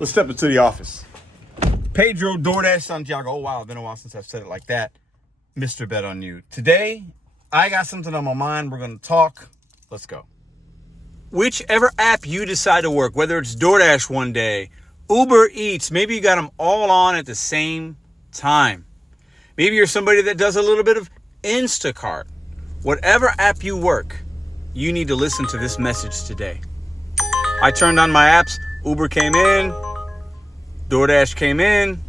Let's step into the office. Pedro, DoorDash, Santiago. Oh, wow. It's been a while since I've said it like that. Mr.BetonYou. Today, I got something on my mind. We're going to talk. Let's go. Whichever app you decide to work, whether it's DoorDash one day, Uber Eats, maybe you got them all on at the same time. Maybe you're somebody that does a little bit of Instacart. Whatever app you work, you need to listen to this message today. I turned on my apps. Uber came in. DoorDash came in.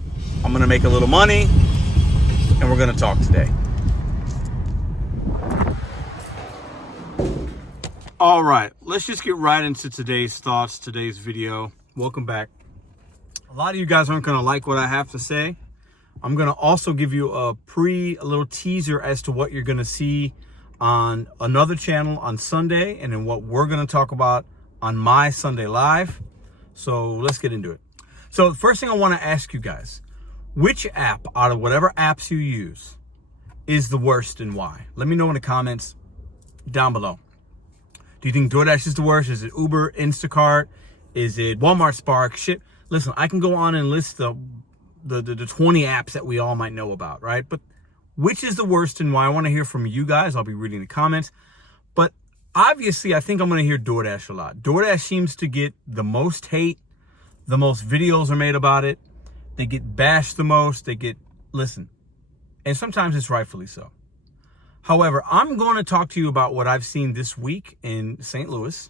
I'm going to make a little money. And we're going to talk today. All right. Let's just get right into today's thoughts, today's video. Welcome back. A lot of you guys aren't going to like what I have to say. I'm going to also give you a little teaser as to what you're going to see on another channel on Sunday, and then what we're going to talk about on my Sunday Live. So let's get into it. So the first thing I want to ask you guys, which app out of whatever apps you use is the worst and why? Let me know in the comments down below. Do you think DoorDash is the worst? Is it Uber, Instacart? Is it Walmart Spark? Shit. Listen, I can go on and list the 20 apps that we all might know about, right? But which is the worst and why? I want to hear from you guys. I'll be reading the comments. But obviously, I think I'm going to hear DoorDash a lot. DoorDash seems to get the most hate. The most videos are made about it. They get bashed the most. Listen, and sometimes it's rightfully so. However, I'm going to talk to you about what I've seen this week in St. Louis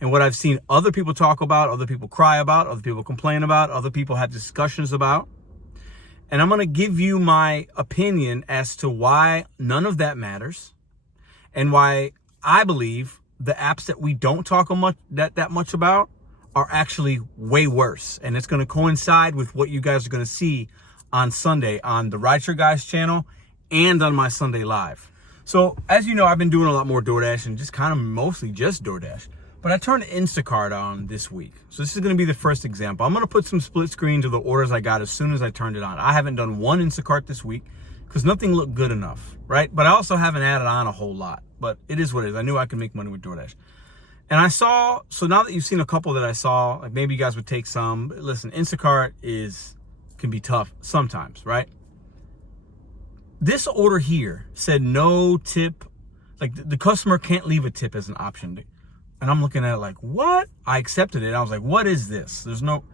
and what I've seen other people talk about, other people cry about, other people complain about, other people have discussions about. And I'm going to give you my opinion as to why none of that matters and why I believe the apps that we don't talk that much about are actually way worse. And it's going to coincide with what you guys are going to see on Sunday on the Rideshare Guys channel and on my Sunday Live. So as you know, I've been doing a lot more DoorDash and just kind of mostly just DoorDash. But I turned Instacart on this week. So this is going to be the first example. I'm going to put some split screens of the orders I got as soon as I turned it on. I haven't done one Instacart this week because nothing looked good enough, right? But I also haven't added on a whole lot. But it is what it is. I knew I could make money with DoorDash. And I saw, so now that you've seen a couple that I saw, like maybe you guys would take some. Listen, Instacart can be tough sometimes, right? This order here said no tip. Like the customer can't leave a tip as an option. And I'm looking at it like, what? I accepted it. I was like, what is this? There's no,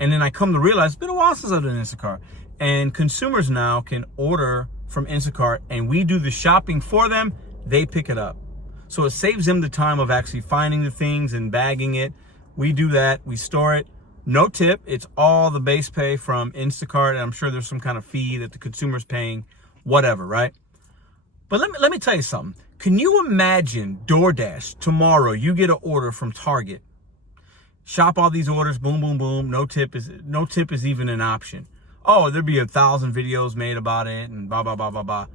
and then I come to realize it's been a while since I've done Instacart. And consumers now can order from Instacart and we do the shopping for them. They pick it up. So it saves them the time of actually finding the things and bagging it. We do that. We store it. No tip. It's all the base pay from Instacart. And I'm sure there's some kind of fee that the consumer's paying, whatever, right? But let me tell you something. Can you imagine DoorDash tomorrow? You get an order from Target. Shop all these orders, boom, boom, boom. No tip is even an option. Oh, there'd be 1,000 videos made about it and blah, blah, blah, blah, blah.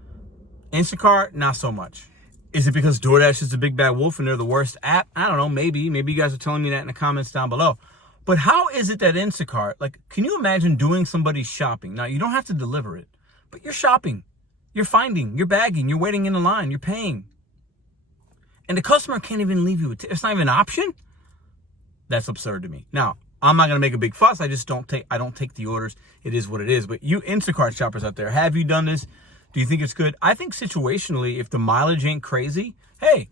Instacart, not so much. Is it because DoorDash is the big bad wolf and they're the worst app? I don't know, maybe. Maybe you guys are telling me that in the comments down below. But how is it that Instacart, like, can you imagine doing somebody's shopping? Now, you don't have to deliver it, but you're shopping. You're finding, you're bagging, you're waiting in the line, you're paying. And the customer can't even leave you a tip. It's not even an option? That's absurd to me. Now, I'm not going to make a big fuss. I don't take the orders. It is what it is. But you Instacart shoppers out there, have you done this? Do you think it's good? I think situationally, if the mileage ain't crazy, hey,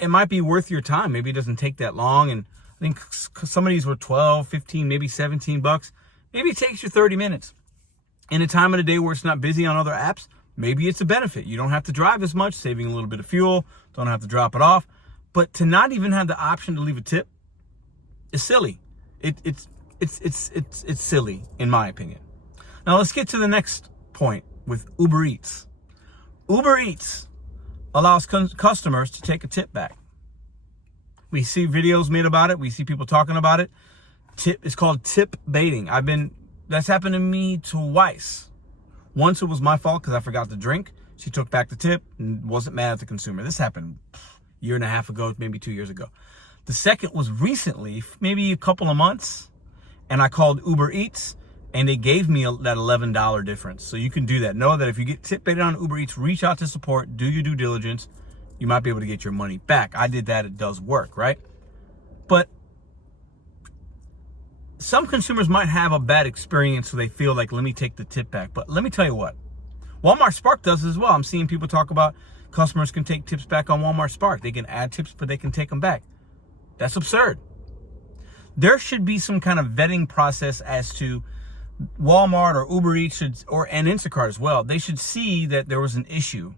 it might be worth your time. Maybe it doesn't take that long. And I think some of these were 12, 15, maybe 17 bucks. Maybe it takes you 30 minutes. In a time of the day where it's not busy on other apps, maybe it's a benefit. You don't have to drive as much, saving a little bit of fuel. Don't have to drop it off. But to not even have the option to leave a tip is silly. It's silly, in my opinion. Now let's get to the next point with Uber Eats. Uber Eats allows customers to take a tip back. We see videos made about it. We see people talking about it. It's called tip baiting. That's happened to me twice. Once it was my fault because I forgot to drink. She took back the tip and wasn't mad at the consumer. This happened a year and a half ago, maybe 2 years ago. The second was recently, maybe a couple of months, and I called Uber Eats and they gave me that $11 difference. So you can do that. Know that if you get tip baited on Uber Eats, reach out to support, do your due diligence. You might be able to get your money back. I did that. It does work, right? But some consumers might have a bad experience, so they feel like, let me take the tip back. But let me tell you what, Walmart Spark does as well. I'm seeing people talk about customers can take tips back on Walmart Spark. They can add tips, but they can take them back. That's absurd. There should be some kind of vetting process as to Walmart or Uber Eats and Instacart as well. They should see that there was an issue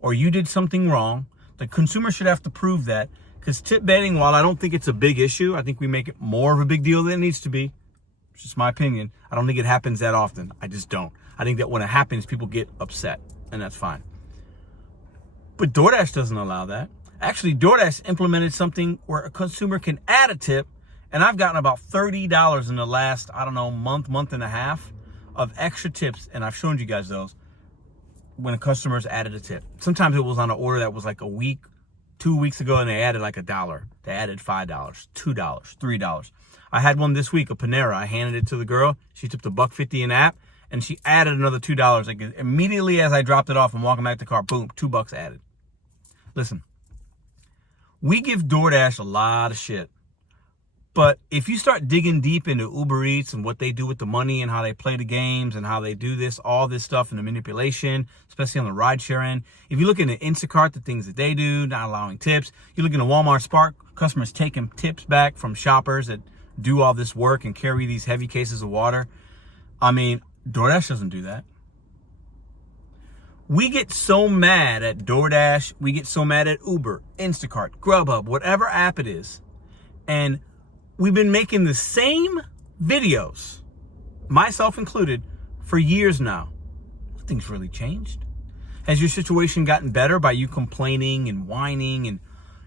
or you did something wrong. The consumer should have to prove that, because tip betting, while I don't think it's a big issue, I think we make it more of a big deal than it needs to be. It's just my opinion. I don't think it happens that often. I just don't. I think that when it happens, people get upset, and that's fine. But DoorDash doesn't allow that. Actually, DoorDash implemented something where a consumer can add a tip, and I've gotten about $30 in the last, month and a half of extra tips, and I've shown you guys those when a customer's added a tip. Sometimes it was on an order that was like a week, 2 weeks ago, and they added like $1. They added $5, $2, $3. I had one this week, a Panera. I handed it to the girl. She tipped $1.50 in app, and she added another $2. Like immediately as I dropped it off and walking back to the car, boom, $2 added. Listen, we give DoorDash a lot of shit. But if you start digging deep into Uber Eats and what they do with the money and how they play the games and how they do this, all this stuff and the manipulation, especially on the rideshare end, if you look into Instacart, the things that they do, not allowing tips, you look into Walmart Spark, customers taking tips back from shoppers that do all this work and carry these heavy cases of water. I mean, DoorDash doesn't do that. We get so mad at DoorDash, we get so mad at Uber, Instacart, Grubhub, whatever app it is, and we've been making the same videos, myself included, for years now. Nothing's really changed. Has your situation gotten better by you complaining and whining and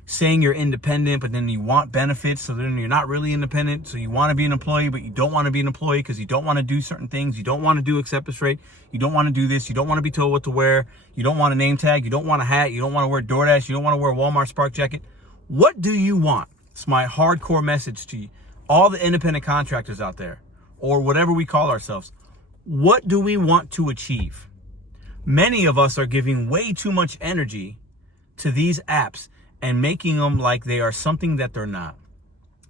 saying you're independent, but then you want benefits, so then you're not really independent, so you want to be an employee, but you don't want to be an employee because you don't want to do certain things, you don't want to do acceptance rate, you don't want to do this, you don't want to be told what to wear, you don't want a name tag, you don't want a hat, you don't want to wear DoorDash, you don't want to wear a Walmart Spark jacket. What do you want? It's my hardcore message to you, all the independent contractors out there, or whatever we call ourselves. What do we want to achieve? Many of us are giving way too much energy to these apps and making them like they are something that they're not.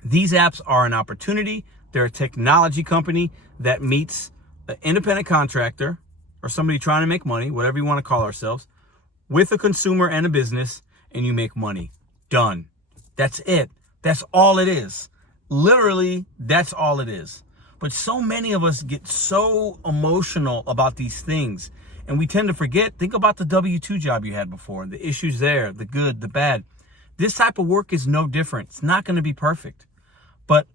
These apps are an opportunity. They're a technology company that meets an independent contractor or somebody trying to make money, whatever you want to call ourselves, with a consumer and a business, and you make money. Done. That's it. That's all it is. Literally, that's all it is. But so many of us get so emotional about these things, and we tend to forget. Think about the W-2 job you had before, the issues there, the good, the bad. This type of work is no different. It's not going to be perfect. But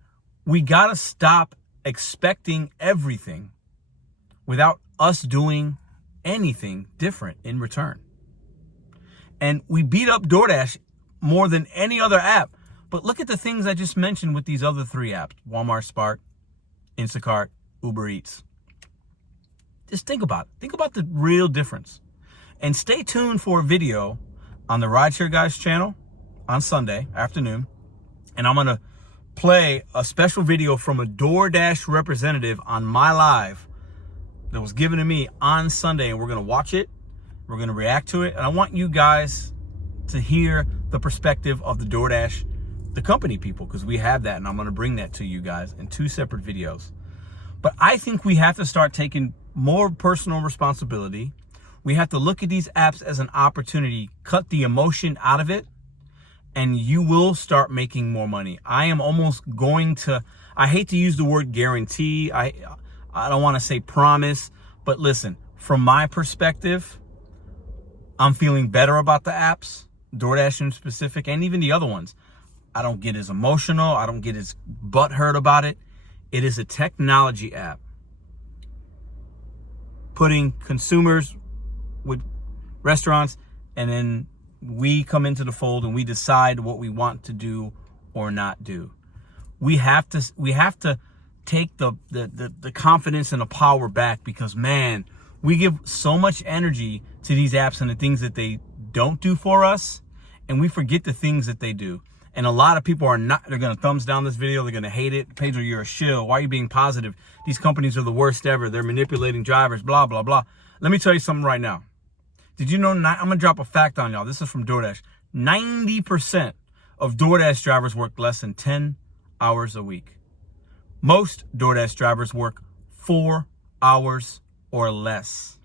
we got to stop expecting everything without us doing anything different in return. And we beat up DoorDash more than any other app. But look at the things I just mentioned with these other three apps: Walmart Spark, Instacart, Uber Eats. Just think about it. Think about the real difference. And stay tuned for a video on the Rideshare Guys channel on Sunday afternoon. And I'm going to play a special video from a DoorDash representative on my live that was given to me on Sunday. And we're going to watch it. We're going to react to it. And I want you guys to hear the perspective of the DoorDash, the company people, because we have that, and I'm going to bring that to you guys in two separate videos. But I think we have to start taking more personal responsibility. We have to look at these apps as an opportunity, cut the emotion out of it, and you will start making more money. I am almost going to, I hate to use the word guarantee. I don't want to say promise, but listen, from my perspective, I'm feeling better about the apps, DoorDash in specific, and even the other ones. I don't get as emotional. I don't get as butthurt about it. It is a technology app putting consumers with restaurants, and then we come into the fold and we decide what we want to do or not do. We have to take the confidence and the power back, because man, we give so much energy to these apps and the things that they don't do for us, and we forget the things that they do. And a lot of people are not, they're going to thumbs down this video. They're going to hate it. Pedro, you're a shill. Why are you being positive? These companies are the worst ever. They're manipulating drivers, blah, blah, blah. Let me tell you something right now. Did you know, I'm going to drop a fact on y'all. This is from DoorDash. 90% of DoorDash drivers work less than 10 hours a week. Most DoorDash drivers work 4 hours or less.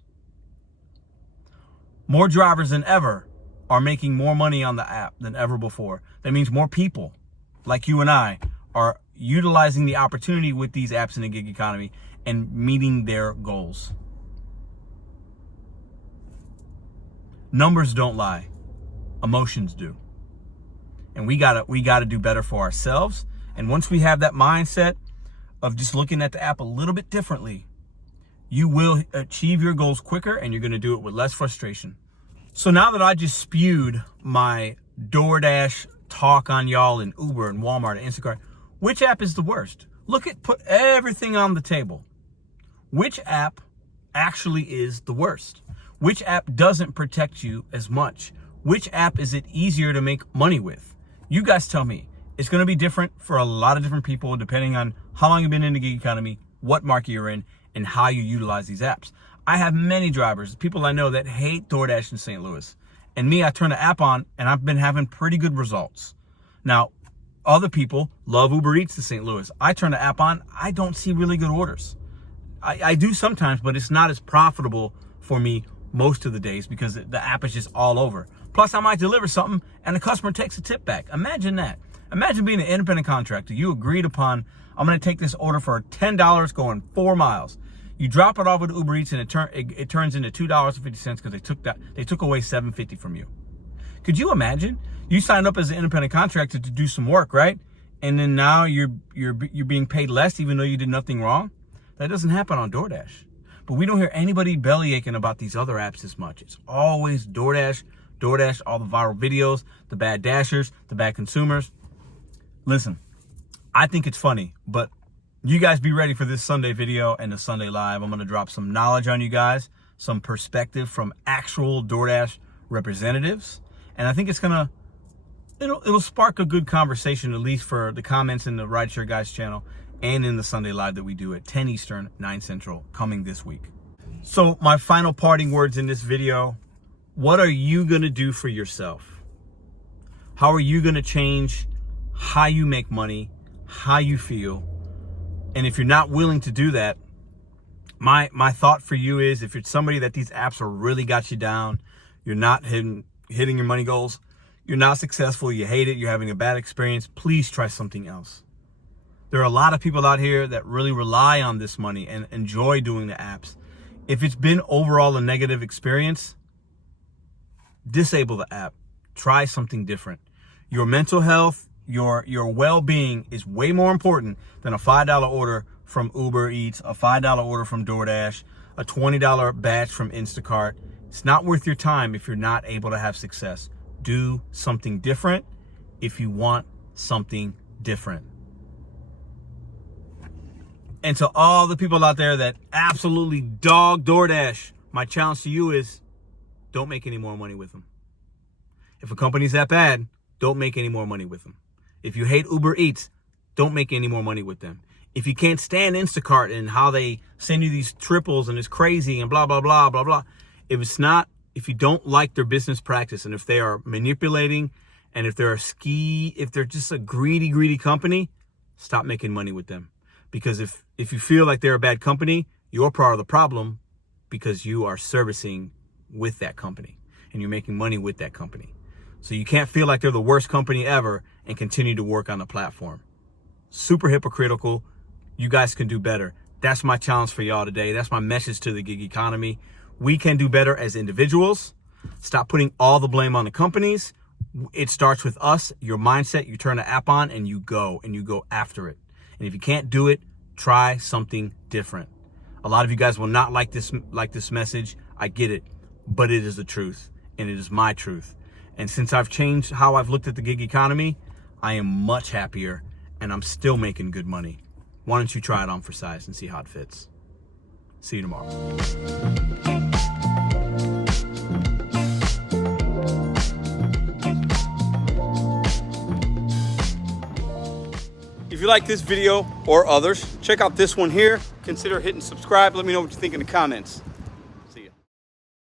More drivers than ever are making more money on the app than ever before. That means more people like you and I are utilizing the opportunity with these apps in the gig economy and meeting their goals. Numbers don't lie. Emotions do. And we gotta do better for ourselves. And once we have that mindset of just looking at the app a little bit differently, you will achieve your goals quicker, and you're gonna do it with less frustration. So now that I just spewed my DoorDash talk on y'all and Uber and Walmart and Instacart, which app is the worst? Put everything on the table. Which app actually is the worst? Which app doesn't protect you as much? Which app is it easier to make money with? You guys tell me. It's going to be different for a lot of different people depending on how long you've been in the gig economy, what market you're in, and how you utilize these apps. I have many drivers, people I know that hate DoorDash in St. Louis. And me, I turn the app on and I've been having pretty good results. Now, other people love Uber Eats in St. Louis. I turn the app on, I don't see really good orders. I do sometimes, but it's not as profitable for me most of the days because the app is just all over. Plus, I might deliver something and the customer takes a tip back. Imagine that. Imagine being an independent contractor. You agreed upon, I'm going to take this order for $10 going 4 miles. You drop it off with Uber Eats and it turns into $2.50 because they took away $7.50 from you. Could you imagine? You signed up as an independent contractor to do some work, right? And then now you're being paid less even though you did nothing wrong. That doesn't happen on DoorDash. But we don't hear anybody belly aching about these other apps as much. It's always DoorDash, all the viral videos, the bad dashers, the bad consumers. Listen, I think it's funny, but you guys be ready for this Sunday video and the Sunday live. I'm going to drop some knowledge on you guys, some perspective from actual DoorDash representatives. And I think it'll spark a good conversation, at least for the comments in the Rideshare Guys channel and in the Sunday live that we do at 10 Eastern, 9 Central, coming this week. So my final parting words in this video: what are you going to do for yourself? How are you going to change how you make money, how you feel? And if you're not willing to do that, my thought for you is, if you're somebody that these apps are really got you down, you're not hitting your money goals, you're not successful, you hate it, you're having a bad experience, please try something else. There are a lot of people out here that really rely on this money and enjoy doing the apps. If it's been overall a negative experience, disable the app. Try something different. Your mental health, your well-being is way more important than a $5 order from Uber Eats, a $5 order from DoorDash, a $20 batch from Instacart. It's not worth your time if you're not able to have success. Do something different if you want something different. And to all the people out there that absolutely dog DoorDash, my challenge to you is, don't make any more money with them. If a company's that bad, don't make any more money with them. If you hate Uber Eats, don't make any more money with them. If you can't stand Instacart and how they send you these triples and it's crazy and blah, blah, blah, blah, blah. If you don't like their business practice, and if they are manipulating, and if they're just a greedy company, stop making money with them. Because if you feel like they're a bad company, you're part of the problem because you are servicing with that company and you're making money with that company. So you can't feel like they're the worst company ever and continue to work on the platform. Super hypocritical. You guys can do better. That's my challenge for y'all today. That's my message to the gig economy. We can do better as individuals. Stop putting all the blame on the companies. It starts with us, your mindset. You turn the app on and you go after it. And if you can't do it, try something different. A lot of you guys will not like this message. I get it, but it is the truth, and it is my truth. And since I've changed how I've looked at the gig economy, I am much happier, and I'm still making good money. Why don't you try it on for size and see how it fits? See you tomorrow. If you like this video or others, check out this one here. Consider hitting subscribe. Let me know what you think in the comments.